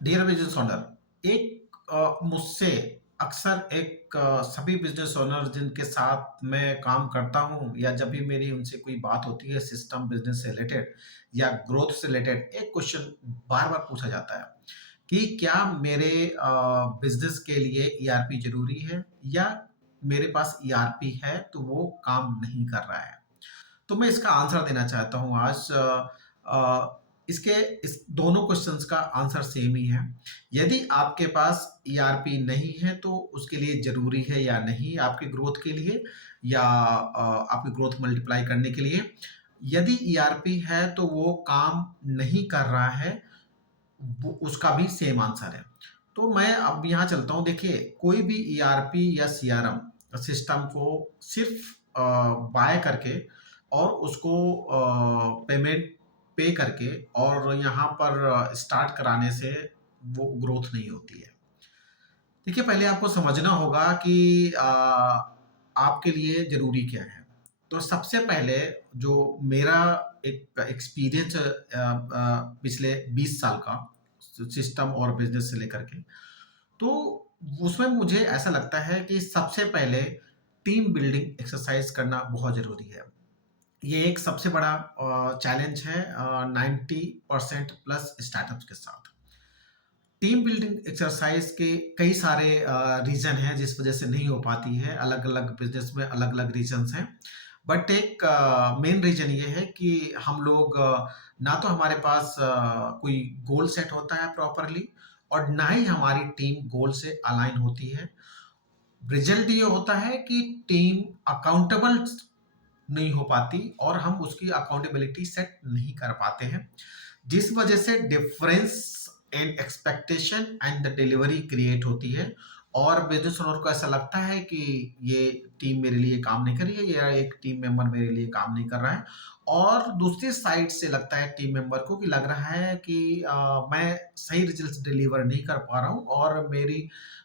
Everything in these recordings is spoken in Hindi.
डियर बिजनेस ओनर, मुझसे अक्सर सभी बिजनेस ओनर जिनके साथ मैं काम करता हूँ या जब भी मेरी उनसे कोई बात होती है सिस्टम बिजनेस से रिलेटेड या ग्रोथ से रिलेटेड, एक क्वेश्चन बार बार पूछा जाता है कि क्या मेरे बिजनेस के लिए ईआरपी जरूरी है या मेरे पास ईआरपी है तो वो काम नहीं कर रहा है। तो मैं इसका आंसर देना चाहता हूँ आज। अ, इसके इस दोनों क्वेश्चंस का आंसर सेम ही है। यदि आपके पास ईआरपी नहीं है तो उसके लिए ज़रूरी है या नहीं आपकी ग्रोथ के लिए या आपकी ग्रोथ मल्टीप्लाई करने के लिए। यदि ईआरपी है तो वो काम नहीं कर रहा है, वो उसका भी सेम आंसर है। तो मैं अब यहाँ चलता हूँ। देखिए, कोई भी ईआरपी या सीआरएम सिस्टम को सिर्फ बाय करके और उसको पेमेंट पे करके और यहाँ पर स्टार्ट कराने से वो ग्रोथ नहीं होती है। देखिए, पहले आपको समझना होगा कि आपके लिए ज़रूरी क्या है। तो सबसे पहले जो मेरा एक एक्सपीरियंस पिछले 20 साल का सिस्टम और बिज़नेस से लेकर के, तो उसमें मुझे ऐसा लगता है कि सबसे पहले टीम बिल्डिंग एक्सरसाइज़ करना बहुत ज़रूरी है। ये एक सबसे बड़ा चैलेंज है 90% प्लस स्टार्टअप्स के साथ। टीम बिल्डिंग एक्सरसाइज के कई सारे रीज़न हैं जिस वजह से नहीं हो पाती है। अलग-अलग बिज़नेस में अलग-अलग रीज़न्स हैं। बट एक मेन रीज़न ये है कि हम लोग ना तो हमारे पास कोई गोल सेट होता है प्रॉपरली और ना ही हमारी टीम गोल से अलाइन होती है। रिज़ल्ट ये होता है कि टीम अकाउंटेबल नहीं हो पाती और हम उसकी अकाउंटेबिलिटी सेट नहीं कर पाते हैं, जिस वजह से difference in expectation and the delivery create होती है और बिजनेस ओनर को ऐसा लगता है कि ये टीम मेरे लिए काम नहीं कर रही है या एक टीम मेंबर मेरे लिए काम नहीं कर रहा है। और दूसरी साइड से लगता है टीम मेंबर को कि लग रहा है कि मैं सही रिजल्ट्स डिलीवर नहीं कर पा रहा हूँ और मेरी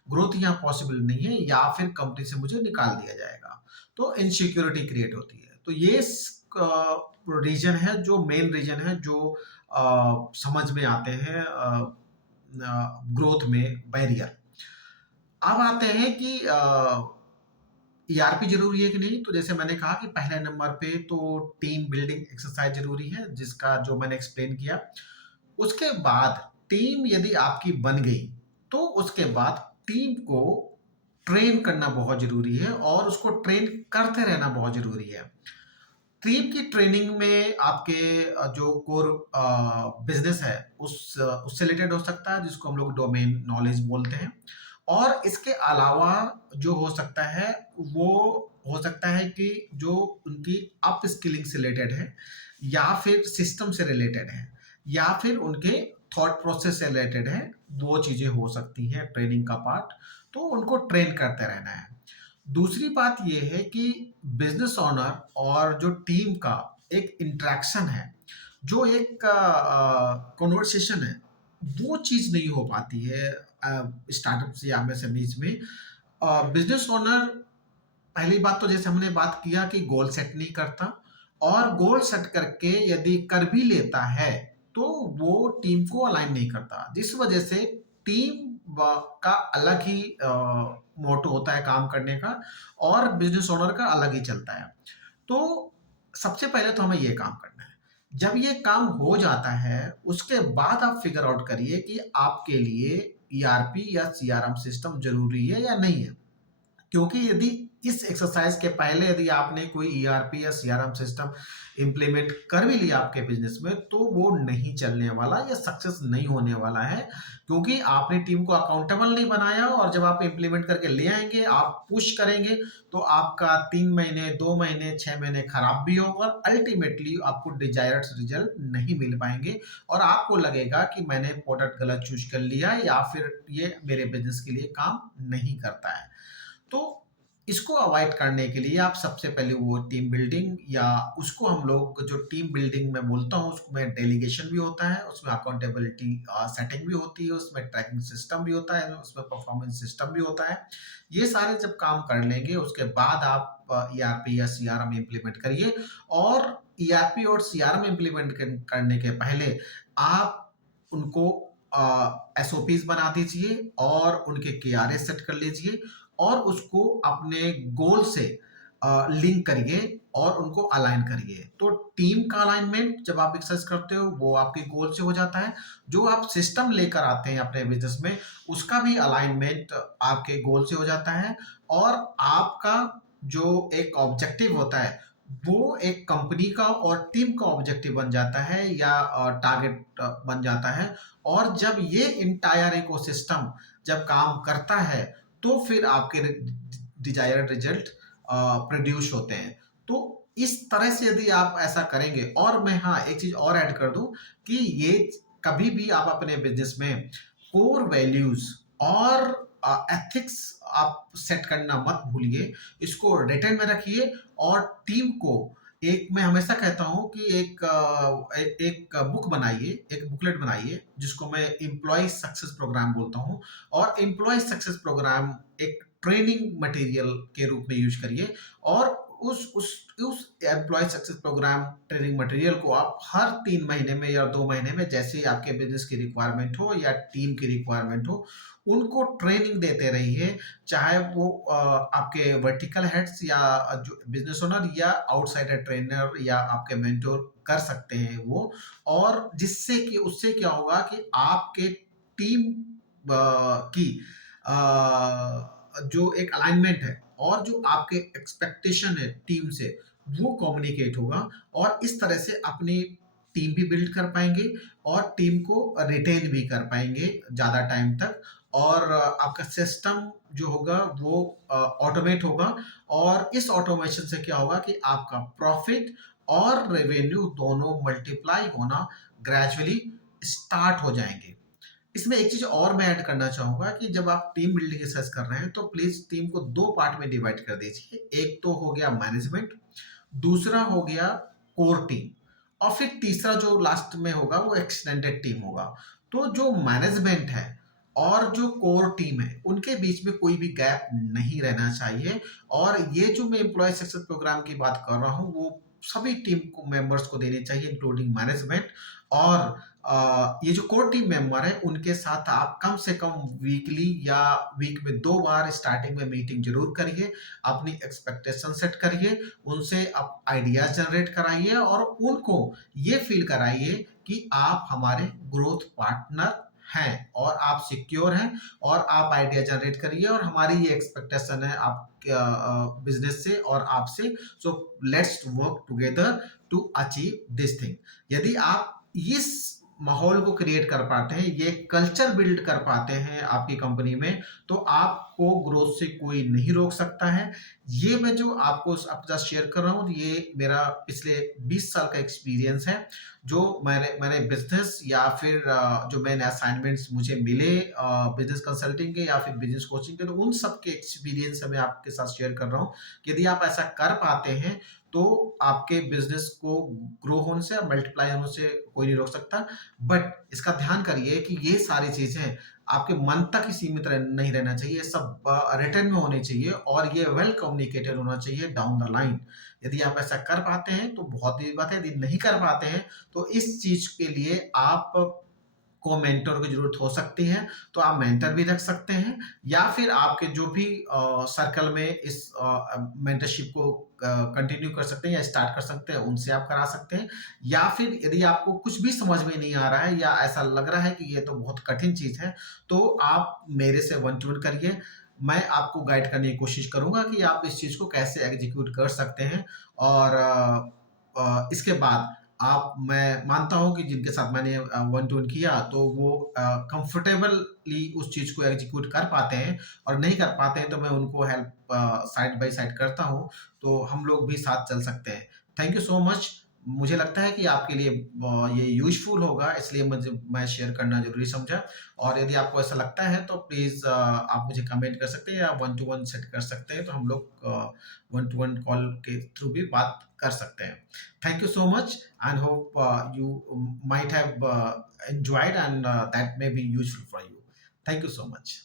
ग्रोथ यहाँ पॉसिबल नहीं है या फिर कंपनी से मुझे निकाल दिया जाएगा। तो इनसिक्योरिटी क्रिएट होती है। तो ये रीजन है, जो मेन रीजन है, जो समझ में आते हैं ग्रोथ में बैरियर। अब आते हैं कि ईआरपी जरूरी है कि नहीं। तो जैसे मैंने कहा कि पहले नंबर पे तो टीम बिल्डिंग एक्सरसाइज जरूरी है, जिसका जो मैंने एक्सप्लेन किया। उसके बाद टीम यदि आपकी बन गई तो उसके बाद टीम को ट्रेन करना बहुत जरूरी है और उसको ट्रेन करते रहना बहुत जरूरी है। टीम की ट्रेनिंग में आपके जो कोर बिजनेस है उससे रिलेटेड हो सकता है, जिसको हम लोग डोमेन नॉलेज बोलते हैं। और इसके अलावा जो हो सकता है वो हो सकता है कि जो उनकी अप स्किलिंग से रिलेटेड है या फिर सिस्टम से रिलेटेड है या फिर उनके थॉट प्रोसेस से रिलेटेड है। वो चीजें हो सकती हैं ट्रेनिंग का पार्ट। तो उनको ट्रेन करते रहना है। दूसरी बात ये है कि बिजनेस ओनर और जो टीम का एक इंटरेक्शन है, जो एक कन्वर्सेशन है, वो चीज़ नहीं हो पाती है स्टार्टअप्स या एमएसएमईज में। बिजनेस ओनर, पहली बात तो जैसे हमने बात किया कि गोल सेट नहीं करता और गोल सेट करके यदि कर भी लेता है तो वो टीम को अलाइन नहीं करता, जिस वजह से टीम का अलग ही मोटो होता है काम करने का और बिजनेस ओनर का अलग ही चलता है। तो सबसे पहले तो हमें ये काम करना है। जब ये काम हो जाता है उसके बाद आप फिगर आउट करिए कि आपके लिए ईआरपी या सीआरएम सिस्टम जरूरी है या नहीं है। क्योंकि यदि इस एक्सरसाइज के पहले यदि आपने कोई ईआरपी या सीआरएम सिस्टम इंप्लीमेंट कर भी लिया आपके बिजनेस में तो वो नहीं चलने वाला या सक्सेस नहीं होने वाला है, क्योंकि आपने टीम को अकाउंटेबल नहीं बनाया। और जब आप इंप्लीमेंट करके ले आएंगे, आप पुश करेंगे, तो आपका 3 महीने, 2 महीने, 6 महीने खराब भी होगा। अल्टीमेटली आपको डिजायर्ड रिजल्ट नहीं मिल पाएंगे और आपको लगेगा कि मैंने प्रोडक्ट गलत चूज कर लिया या फिर ये मेरे बिजनेस के लिए काम नहीं करता है। तो इसको अवॉइड करने के लिए आप सबसे पहले वो टीम बिल्डिंग, या उसको हम लोग जो टीम बिल्डिंग में बोलता हूँ उसमें डेलीगेशन भी होता है, उसमें अकाउंटेबिलिटी सेटिंग भी होती है, उसमें ट्रैकिंग सिस्टम भी होता है, उसमें परफॉर्मेंस सिस्टम भी होता है। ये सारे जब काम कर लेंगे उसके बाद आप ईआरपी या सीआरएम इम्प्लीमेंट करिए। और ईआरपी और सीआरएम इम्प्लीमेंट करने के पहले आप उनको एसओपीज बना दीजिए और उनके केआरए सेट कर लीजिए और उसको अपने गोल से लिंक करिए और उनको अलाइन करिए। तो टीम का अलाइनमेंट जब आप एक्सरसाइज करते हो वो आपके गोल से हो जाता है। जो आप सिस्टम लेकर आते हैं अपने बिजनेस में उसका भी अलाइनमेंट आपके गोल से हो जाता है और आपका जो एक ऑब्जेक्टिव होता है वो एक कंपनी का और टीम का ऑब्जेक्टिव बन जाता है या टारगेट बन जाता है। और जब ये इंटायर इकोसिस्टम जब काम करता है तो फिर आपके डिजायर्ड रिजल्ट प्रोड्यूस होते हैं। तो इस तरह से यदि आप ऐसा करेंगे और मैं हाँ एक चीज और ऐड कर दूं कि ये कभी भी आप अपने बिजनेस में कोर वैल्यूज और एथिक्स आप सेट करना मत भूलिए। इसको रिटर्न में रखिए और टीम को एक मैं हमेशा कहता हूँ कि एक बुक बनाइए, एक बुकलेट बनाइए जिसको मैं एम्प्लॉय सक्सेस प्रोग्राम बोलता हूँ। और एम्प्लॉय सक्सेस प्रोग्राम एक ट्रेनिंग मटेरियल के रूप में यूज करिए और उस employ success programme training material को आप हर 3 महीने में या 2 महीने में जैसे ही आपके बिजनेस की रिक्वायरमेंट हो या टीम की रिक्वायरमेंट हो उनको ट्रेनिंग देते रहिए। चाहे वो आपके वर्टिकल हेड्स या जो बिजनेस ओनर या आउटसाइडर ट्रेनर या आपके मेंटोर कर सकते हैं वो। और जिससे कि उससे क्या होगा कि आपके टीम की जो एक अलाइनमेंट है और जो आपके एक्सपेक्टेशन है टीम से वो कम्युनिकेट होगा और इस तरह से अपनी टीम भी बिल्ड कर पाएंगे और टीम को रिटेन भी कर पाएंगे ज़्यादा टाइम तक। और आपका सिस्टम जो होगा वो ऑटोमेट होगा और इस ऑटोमेशन से क्या होगा कि आपका प्रॉफिट और रेवेन्यू दोनों मल्टीप्लाई होना ग्रेजुअली स्टार्ट हो जाएंगे। इसमें एक चीज और मैं ऐड करना चाहूंगा कि जब आप टीम बिल्डिंग एक्सरसाइज कर रहे हैं तो प्लीज टीम को दो पार्ट में डिवाइड कर दीजिए। एक तो हो गया मैनेजमेंट, दूसरा हो गया कोर टीम और फिर तीसरा जो लास्ट में होगा वो एक्सटेंडेड टीम होगा। तो जो मैनेजमेंट है और जो कोर टीम है उनके बीच में कोई भी गैप नहीं रहना चाहिए। और ये जो मैं एम्प्लॉय सक्सेस प्रोग्राम की बात कर रहा हूँ वो सभी टीम को मेंबर्स को देनी चाहिए इंक्लूडिंग मैनेजमेंट। और ये जो कोर टीम मेंबर है उनके साथ आप कम से कम वीकली या वीक में 2 बार स्टार्टिंग में मीटिंग जरूर करिए। अपनी एक्सपेक्टेशन सेट करिए, उनसे आप आइडियाज जनरेट कराइए और उनको ये फील कराइए कि आप हमारे ग्रोथ पार्टनर हैं और आप सिक्योर हैं और आप आइडिया जनरेट करिए और हमारी ये एक्सपेक्टेशन है आप बिजनेस से और आपसे। So let's work together to achieve this thing. यदि आप इस माहौल को क्रिएट कर पाते हैं, ये कल्चर बिल्ड कर पाते हैं आपकी कंपनी में, तो आपको ग्रोथ से कोई नहीं रोक सकता है। ये मैं जो आपको आपके साथ शेयर कर रहा हूँ ये मेरा पिछले 20 साल का एक्सपीरियंस है। जो मैंने बिजनेस या फिर जो मैंने असाइनमेंट्स मुझे मिले बिजनेस कंसल्टिंग के या फिर बिजनेस कोचिंग के, तो उन सब के एक्सपीरियंस से मैं आपके साथ शेयर कर रहा हूँ कि यदि आप ऐसा कर पाते हैं तो आपके बिजनेस को ग्रो होने से मल्टीप्लाई होने से कोई नहीं रोक सकता। बट इसका ध्यान करिए कि ये सारी चीजें आपके मन तक ही सीमित नहीं रहना चाहिए, सब रिटर्न में होनी चाहिए और ये वेल कम्युनिकेटेड होना चाहिए डाउन द लाइन। यदि आप ऐसा कर पाते हैं तो बहुत ही बात है, यदि नहीं कर पाते हैं तो इस चीज के लिए आप को मेंटर की जरूरत हो सकती है। तो आप मेंटर भी रख सकते हैं या फिर आपके जो भी सर्कल में इस मेंटरशिप को कंटिन्यू कर सकते हैं या स्टार्ट कर सकते हैं उनसे आप करा सकते हैं। या फिर यदि आपको कुछ भी समझ में नहीं आ रहा है या ऐसा लग रहा है कि ये तो बहुत कठिन चीज है तो आप मेरे से 1-to-1 करिए। मैं आपको गाइड करने की कोशिश करूंगा कि आप इस चीज को कैसे एग्जीक्यूट कर सकते हैं। और इसके बाद आप मैं मानता हूँ कि जिनके साथ मैंने 1-to-1 किया तो वो कंफर्टेबली उस चीज को एग्जीक्यूट कर पाते हैं और नहीं कर पाते हैं तो मैं उनको हेल्प साइड बाय साइड करता हूँ। तो हम लोग भी साथ चल सकते हैं। Thank you so much. मुझे लगता है कि आपके लिए ये यूजफुल होगा इसलिए मैं शेयर करना जरूरी समझा। और यदि आपको ऐसा लगता है तो प्लीज आप मुझे कमेंट कर सकते हैं या 1-to-1 सेट कर सकते हैं तो हम लोग 1-to-1 कॉल के थ्रू भी बात कर सकते हैं। Thank you so much and hope you might have enjoyed and that may be useful for you. Thank you so much.